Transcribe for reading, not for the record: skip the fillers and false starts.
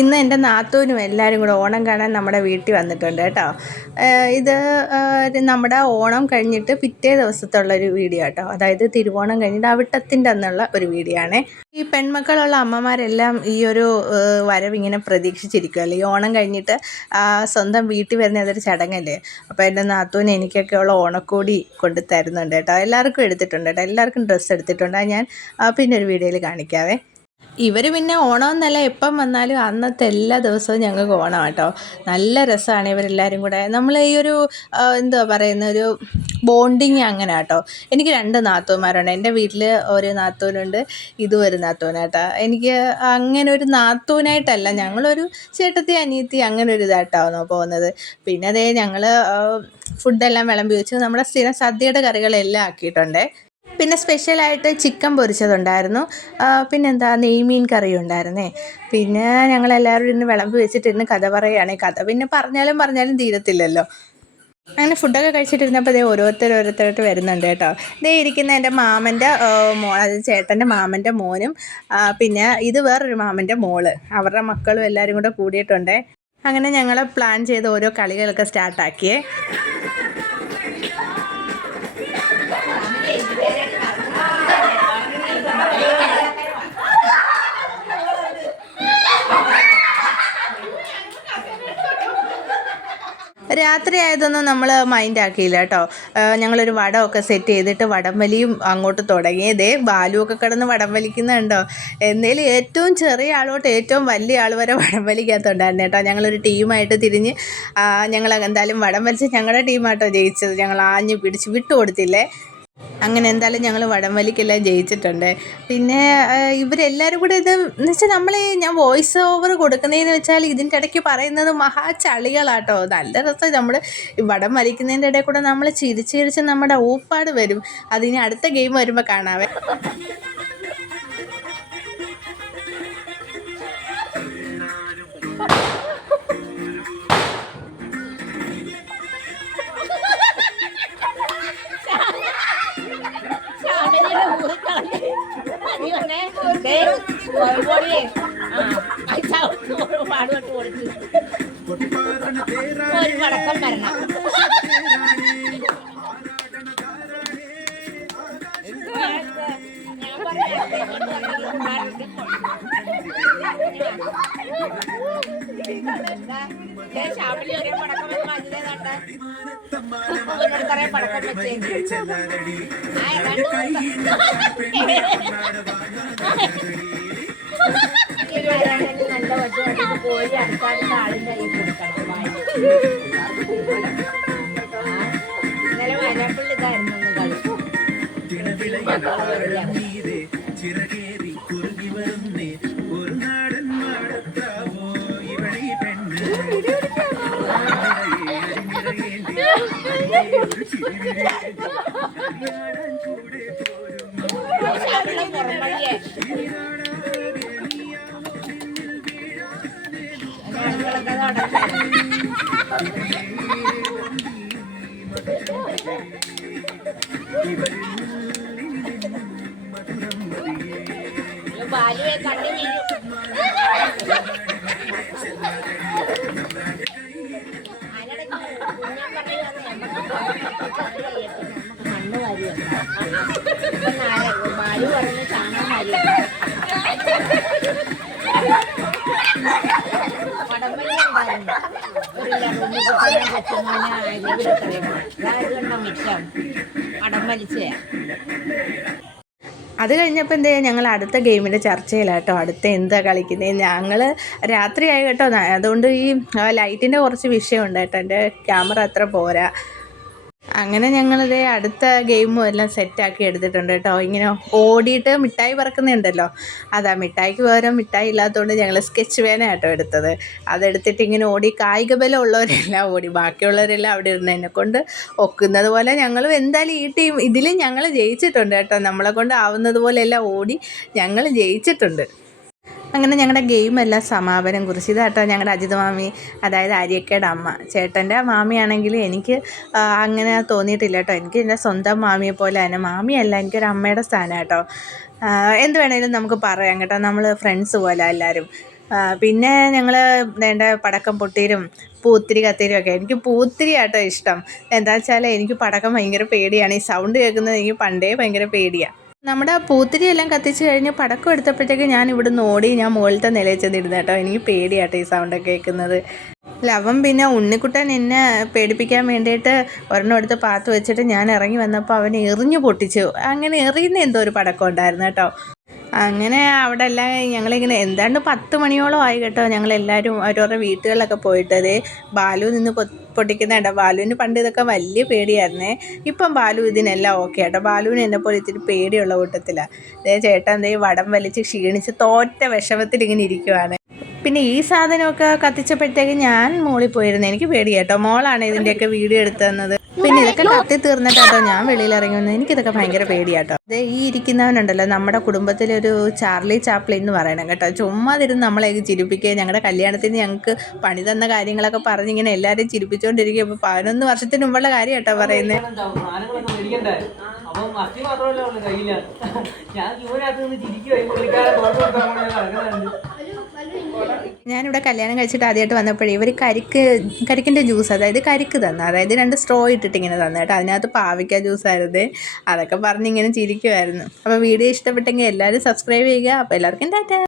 ഇന്ന് എൻ്റെ നാത്തൂനും എല്ലാവരും കൂടെ ഓണം കാണാൻ നമ്മുടെ വീട്ടിൽ വന്നിട്ടുണ്ട് കേട്ടോ. ഇത് നമ്മുടെ ഓണം കഴിഞ്ഞിട്ട് പിറ്റേ ദിവസത്തുള്ളൊരു വീഡിയോ കേട്ടോ. അതായത് തിരുവോണം കഴിഞ്ഞിട്ട് അവിട്ടത്തിൻ്റെ അന്നുള്ള ഒരു വീഡിയോ ആണ്. ഈ പെൺമക്കളുള്ള അമ്മമാരെല്ലാം ഈ ഒരു വരവിങ്ങനെ പ്രതീക്ഷിച്ചിരിക്കുമല്ലോ. ഈ ഓണം കഴിഞ്ഞിട്ട് സ്വന്തം വീട്ടിൽ വരുന്ന അതൊരു ചടങ്ങല്ലേ. അപ്പോൾ എൻ്റെ നാത്തൂന് എനിക്കൊക്കെ ഉള്ള ഓണക്കോടി കൊണ്ട് തരുന്നുണ്ട് കേട്ടോ. എല്ലാവർക്കും എടുത്തിട്ടുണ്ട് കേട്ടോ. എല്ലാവർക്കും ഡ്രസ്സ് എടുത്തിട്ടുണ്ട്. അത് ഞാൻ പിന്നെ ഒരു വീഡിയോയിൽ കാണിക്കാവേ. ഇവർ പിന്നെ ഓണമെന്നല്ല എപ്പം വന്നാലും അന്നത്തെ എല്ലാ ദിവസവും ഞങ്ങൾക്ക് ഓണം കേട്ടോ. നല്ല രസമാണ് ഇവരെല്ലാവരും കൂടെ. നമ്മൾ ഈ ഒരു എന്തുവാ പറയുന്ന ഒരു ബോണ്ടിങ് അങ്ങനെ കേട്ടോ. എനിക്ക് 2 നാത്തൂന്മാരുണ്ട്. എൻ്റെ വീട്ടിൽ ഒരു നാത്തൂനുണ്ട്, ഇതും ഒരു നാത്തൂനാട്ടോ. എനിക്ക് അങ്ങനെ ഒരു നാത്തൂനായിട്ടല്ല, ഞങ്ങളൊരു ചേട്ടത്തി അനിയത്തി അങ്ങനെ ഒരു ഇതായിട്ടാണോ പോകുന്നത്. പിന്നെ അതേ ഞങ്ങൾ ഫുഡെല്ലാം വിളമ്പി വെച്ച് നമ്മുടെ സ്ഥിരം സദ്യയുടെ കറികളെല്ലാം ആക്കിയിട്ടുണ്ടേ. പിന്നെ സ്പെഷ്യലായിട്ട് ചിക്കൻ പൊരിച്ചതുണ്ടായിരുന്നു. പിന്നെന്താ നെയ്മീൻ കറി ഉണ്ടായിരുന്നേ. പിന്നെ ഞങ്ങളെല്ലാവരും ഇന്ന് വിളമ്പ് വെച്ചിട്ടിരുന്ന് കഥ പറയുകയാണ്. കഥ പിന്നെ പറഞ്ഞാലും തീരത്തില്ലല്ലോ. അങ്ങനെ ഫുഡൊക്കെ കഴിച്ചിട്ടിരുന്നപ്പോൾ ഓരോരുത്തരായിട്ട് വരുന്നുണ്ട് കേട്ടോ. ഇരിക്കുന്ന എൻ്റെ മാമൻ്റെ മോൾ, അത് ചേട്ടൻ്റെ മാമൻ്റെ മോനും പിന്നെ ഇത് വേറൊരു മാമൻ്റെ മോള്, അവരുടെ മക്കളും എല്ലാവരും കൂടെ കൂടിയിട്ടുണ്ട്. അങ്ങനെ ഞങ്ങൾ പ്ലാൻ ചെയ്ത് ഓരോ കളികളൊക്കെ സ്റ്റാർട്ടാക്കിയേ. രാത്രി ആയതൊന്നും നമ്മൾ മൈൻഡ് ആക്കിയില്ല കേട്ടോ. ഞങ്ങളൊരു വടമൊക്കെ സെറ്റ് ചെയ്തിട്ട് വടം വലിയും അങ്ങോട്ട് തുടങ്ങിയതേ. ബാലുവൊക്കെ കിടന്ന് വടം വലിക്കുന്നുണ്ടോ. എന്തേലും ഏറ്റവും ചെറിയ ആളോട്ട് ഏറ്റവും വലിയ ആൾ വരെ വടം വലിക്കാത്തുണ്ടായിരുന്നു കേട്ടോ. ഞങ്ങളൊരു ടീമായിട്ട് തിരിഞ്ഞ് ഞങ്ങൾ എന്തായാലും വടം വലിച്ച് ഞങ്ങളുടെ ടീമാട്ടോ ജയിച്ചത്. ഞങ്ങൾ ആഞ്ഞു പിടിച്ച് വിട്ടുകൊടുത്തില്ലേ. അങ്ങനെ എന്തായാലും ഞങ്ങൾ വടംവലിക്കെല്ലാം ജയിച്ചിട്ടുണ്ട്. പിന്നെ ഇവരെല്ലാവരും കൂടെ എന്ന് വെച്ചാൽ ഞാൻ വോയിസ് ഓവർ കൊടുക്കുന്നതെന്ന് വെച്ചാൽ ഇതിൻ്റെ ഇടയ്ക്ക് പറയുന്നത് മഹാ ചളികളാട്ടോ. നല്ല രസം. നമ്മൾ വടം വലിക്കുന്നതിൻ്റെ ഇടയിൽ കൂടെ നമ്മൾ ചിരിച്ച് നമ്മുടെ ഊപ്പാട് വരും. അതിന് അടുത്ത ഗെയിം വരുമ്പോൾ കാണാവേ. ഒരു പടക്കം വരണം. ശാമിലി ഒരേ പടക്കം വെച്ച് മഞ്ഞേതാണ്ട പടക്കം വെച്ചേ. നല്ല വശമായിട്ട് പോയി അടുത്ത ആളിൻ്റെ കയ്യിൽ കൊടുക്കണം. ഇന്നലെ വയനാട്ടിൽ ഇതായിരുന്നു ബാലുവെ കണ്ണു വീഴും. മണ്ണ് വാരി ബാലു പറഞ്ഞ് ചാണകം വാരി വടംവലി ഉണ്ടായിരുന്നു. ഒരു മിച്ചം വടംവലിച്ചേ. അത് കഴിഞ്ഞപ്പോൾ ഞങ്ങൾ അടുത്ത ഗെയിമിൻ്റെ ചർച്ചയിലാട്ടോ. അടുത്ത എന്താ കളിക്കുന്നത്. ഞങ്ങൾ രാത്രിയായി കേട്ടോ. അതുകൊണ്ട് ഈ ലൈറ്റിൻ്റെ കുറച്ച് വിഷയമുണ്ട് കേട്ടോ. എൻ്റെ ക്യാമറ അത്ര പോരാ. അങ്ങനെ ഞങ്ങളിതേ അടുത്ത ഗെയിമും എല്ലാം സെറ്റാക്കി എടുത്തിട്ടുണ്ട് കേട്ടോ. ഇങ്ങനെ ഓടിയിട്ട് മിഠായി പറക്കുന്നുണ്ടല്ലോ, അതാ. മിഠായിക്ക് പകരം മിഠായി ഇല്ലാത്തതുകൊണ്ട് ഞങ്ങൾ സ്കെച്ച് പേന കേട്ടോ എടുത്തത്. അതെടുത്തിട്ട് ഇങ്ങനെ ഓടി. കായിക ബലം ഉള്ളവരെല്ലാം ഓടി, ബാക്കിയുള്ളവരെല്ലാം അവിടെ ഇരുന്നതിനെ കൊണ്ട് ഒക്കുന്നത് പോലെ ഞങ്ങളും എന്തായാലും ഈ ടീം ഇതിലും ഞങ്ങൾ ജയിച്ചിട്ടുണ്ട് കേട്ടോ. നമ്മളെ കൊണ്ട് ആവുന്നത് പോലെ എല്ലാം ഓടി ഞങ്ങൾ ജയിച്ചിട്ടുണ്ട്. അങ്ങനെ ഞങ്ങളുടെ ഗെയിമെല്ലാം സമാപനം കുറിച്ച്. ഇതാട്ടോ ഞങ്ങളുടെ അജിത് മാമി, അതായത് ആര്യക്കയുടെ അമ്മ. ചേട്ടൻ്റെ മാമിയാണെങ്കിൽ എനിക്ക് അങ്ങനെ തോന്നിയിട്ടില്ല കേട്ടോ. എനിക്ക് എൻ്റെ സ്വന്തം മാമിയെ പോലെ തന്നെ. മാമിയല്ല, എനിക്കൊരു അമ്മയുടെ സ്ഥാനം കേട്ടോ. എന്ത് വേണേലും നമുക്ക് പറയാം കേട്ടോ. നമ്മൾ ഫ്രണ്ട്സ് പോലെ എല്ലാവരും. പിന്നെ ഞങ്ങൾ വേണ്ട പടക്കം പൊട്ടീരും പൂത്തിരി കത്തീരും ഒക്കെ. എനിക്ക് പൂത്തിരി ആട്ടോ ഇഷ്ടം. എന്താ വെച്ചാൽ എനിക്ക് പടക്കം ഭയങ്കര പേടിയാണ്. ഈ സൗണ്ട് കേൾക്കുന്നത് എനിക്ക് പണ്ടേ ഭയങ്കര പേടിയാണ്. നമ്മുടെ പൂത്തിരി എല്ലാം കത്തിച്ച് കഴിഞ്ഞ് പടക്കം എടുത്തപ്പോഴത്തേക്ക് ഞാൻ ഇവിടുന്ന് ഓടി ഞാൻ മുകളിലത്തെ നിലയിൽ ചെന്നിരുന്നു കേട്ടോ. എനിക്ക് പേടിയാട്ടോ ഈ സൗണ്ടൊക്കെ കേൾക്കുന്നത്. അവൻ പിന്നെ ഉണ്ണിക്കുട്ടൻ എന്നെ പേടിപ്പിക്കാൻ വേണ്ടിയിട്ട് ഒരെണ്ണം എടുത്ത് പാത്ത് വെച്ചിട്ട് ഞാൻ ഇറങ്ങി വന്നപ്പോൾ അവൻ എറിഞ്ഞു പൊട്ടിച്ചു. അങ്ങനെ എറിയുന്ന എന്തോ ഒരു പടക്കം ഉണ്ടായിരുന്നു കേട്ടോ. അങ്ങനെ അവിടെ എല്ലാം ഞങ്ങളിങ്ങനെ എന്താണ്ട് 10 മണിയോളം ആയി കേട്ടോ. ഞങ്ങളെല്ലാവരും അവരവരുടെ വീട്ടുകളിലൊക്കെ പോയിട്ടത് ബാലു നിന്ന് പൊട്ടിക്കുന്നുണ്ട്. ബാലുവിന് പണ്ട് ഇതൊക്കെ വലിയ പേടിയായിരുന്നേ. ഇപ്പം ബാലു ഇതിനെല്ലാം ഓക്കെ കേട്ടോ. ബാലുവിന് എന്നെപ്പോലെ ഇത്തിരി പേടിയുള്ള കൂട്ടത്തിലാണ്. ചേട്ടൻ വടം വലിച്ച് ക്ഷീണിച്ച് തോറ്റ വിഷമത്തിൽ ഇങ്ങനെ ഇരിക്കുവാണ്. പിന്നെ ഈ സാധനമൊക്കെ കത്തിച്ചപ്പോഴത്തേക്ക് ഞാൻ മോളിൽ പോയിരുന്നു. എനിക്ക് പേടി കേട്ടോ. മോളാണ് ഇതിൻ്റെയൊക്കെ വീഡിയോ എടുത്തു തന്നത്. പിന്നെ ഇതൊക്കെ കത്തി തീർന്നിട്ടാട്ടോ ഞാൻ വെളിയിൽ ഇറങ്ങി വന്നത്. എനിക്കിതൊക്കെ ഭയങ്കര പേടിയാട്ടോ. ഈ ഇരിക്കുന്നവനുണ്ടല്ലോ നമ്മുടെ കുടുംബത്തിലൊരു ചാർലി ചാപ്ലിൻ എന്ന് പറയണം കേട്ടോ. ചുമ്മാതിരുന്ന് നമ്മളെ ചിരിപ്പിക്കുക. ഞങ്ങളുടെ കല്യാണത്തിന് ഞങ്ങൾക്ക് പണി തന്ന കാര്യങ്ങളൊക്കെ പറഞ്ഞിങ്ങനെ എല്ലാവരും ചിരിപ്പിച്ചുകൊണ്ടിരിക്കുക. ഇപ്പോൾ 11 വർഷത്തിന് മുമ്പുള്ള കാര്യം കേട്ടോ പറയുന്നത്. ഞാനിവിടെ കല്യാണം കഴിച്ചിട്ട് ആദ്യമായിട്ട് വന്നപ്പോഴേ ഇവർ കരിക്കിൻ്റെ ജ്യൂസ്, അതായത് കരിക്ക് തന്നു. അതായത് 2 സ്ട്രോ ഇട്ടിട്ട് ഇങ്ങനെ തന്നു കേട്ടോ. അതിനകത്ത് പാവയ്ക്ക ജ്യൂസായിരുന്നു. അതൊക്കെ പറഞ്ഞിങ്ങനെ ചിരിക്കുമായിരുന്നു. അപ്പോൾ വീഡിയോ ഇഷ്ടപ്പെട്ടെങ്കിൽ എല്ലാവരും സബ്സ്ക്രൈബ് ചെയ്യുക. അപ്പോൾ എല്ലാവർക്കും ടാറ്റാ.